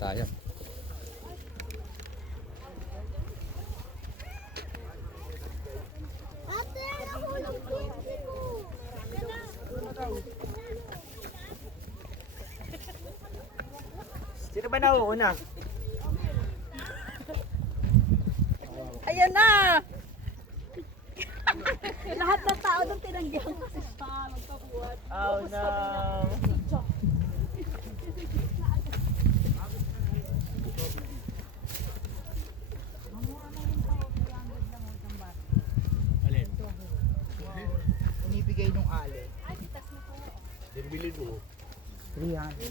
tayo. Ate, nahulog kinte ko. Sino ba nauuna? Ayan na! Lahat ng tao doon tinanggihan ko si Pa. Magpabuhat. Oh no! Alin? Inibigay nung ale. Bili mo. 300.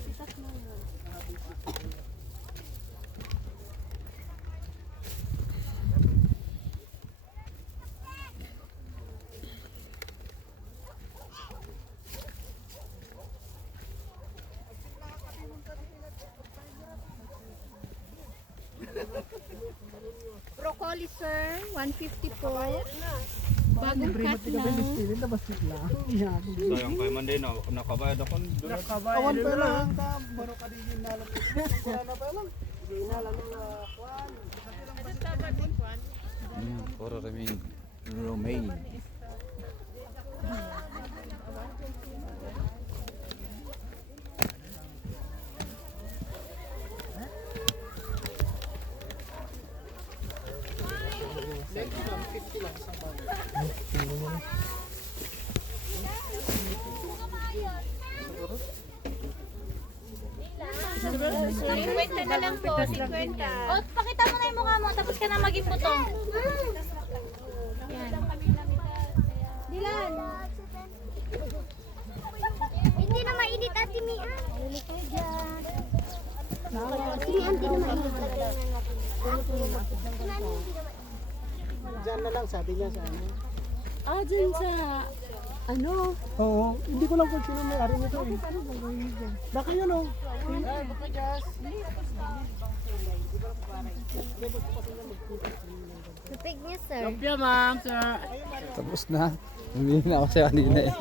Broccoli, sir. 150 po. Bagong cut lang. Sayang kayo man din, nakabayad ako. Awan pa lang. Baro ka din yung nalang. Wala na pa lang. Hindi na lang kwan. Puro romaine. Kwenta na lang po. 50. O, pakita mo na yung mukha mo. Tapos ka na maging puto. Yan. Dilan. Hindi na mainit at timian. Huli kayo dyan. Timian din na mainit. Diyan na lang sabi niya sa ano. Ah, dyan sa... Ano? Oo, hindi ko lang kung sino may ari nito eh. Baka yun oh. Tupig niya, sir. Kapya ma'am, sir. Tapos na. Hindi na ako sa kanina eh.